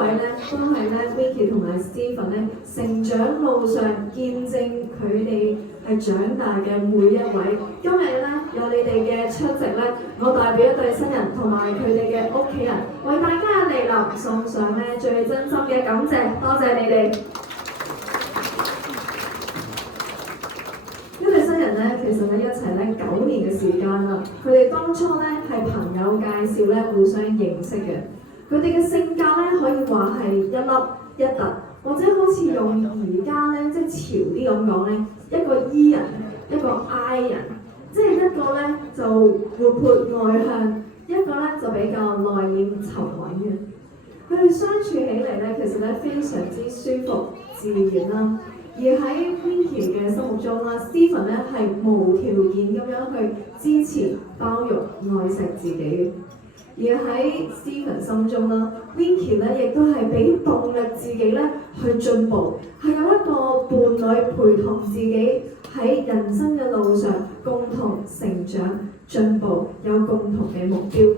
位咧，都係咧 Vicky 同埋 Stephen 咧成長路上見證佢哋係長大嘅每一位。今日咧有你哋嘅出席咧，我代表一對新人同埋佢哋嘅屋企人，為大家嘅嚟臨送上咧最真心嘅感謝，多謝你哋。其實咧一齊咧9年嘅時間啦，佢哋當初咧係朋友介紹咧互相認識嘅。佢哋嘅性格咧可以話係一粒一突，或者好似用而家咧即係潮啲咁講咧，一個 E 人，一個 I 人，即係一個咧就活潑外向，一個咧就比較內斂沉穩嘅。佢哋相處起嚟咧，其實咧非常之舒服自然啦。而喺 Vicky 嘅心目中啦 ，Stephen 咧係無條件咁樣去支持、包容、愛錫自己。而喺 Stephen 心中啦 ，Vicky 咧亦都係俾動力自己咧去進步，係有一個伴侶陪同自己喺人生嘅路上共同成長進步，有共同嘅目標。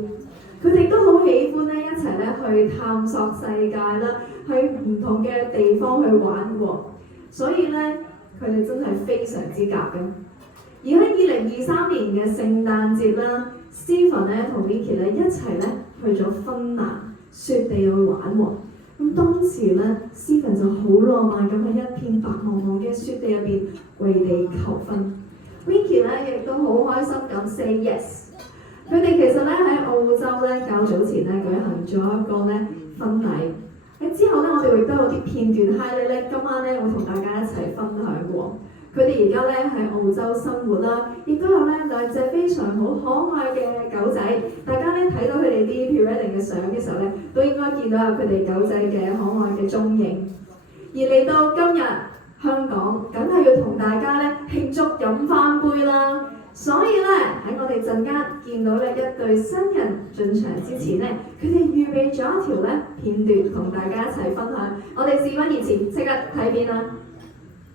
佢哋都好喜歡咧一齊咧去探索世界啦，去唔同嘅地方去玩喎。所以咧，佢哋真係非常之夾嘅。而喺2023年嘅聖誕節啦 ，Stephen 咧同 Vicky 咧一齊咧去咗芬蘭雪地去玩喎。咁當時咧 ，Stephen 就好浪漫咁喺一片白茫茫嘅雪地入邊為地求婚。Vicky 咧亦都好開心咁 say yes。佢哋其實咧喺澳洲咧較早前咧舉行咗一個咧婚禮。之後咧，我哋亦都有啲片段 highlight 咧，今晚咧會同大家一齊分享嘅喎。佢哋而家咧喺澳洲生活啦，亦都有咧兩隻非常好可愛嘅狗仔。大家咧睇到佢哋啲 pre-wedding 嘅相嘅時候咧，都應該見到有佢哋狗仔嘅可愛嘅蹤影。而嚟到今日香港，梗係要同大家咧慶祝飲翻杯啦。所以咧喺我哋陣間見到咧一對新人進場之前咧，佢哋預備咗一條咧片段同大家一齊分享。我哋事不宜遲，即刻睇片啦！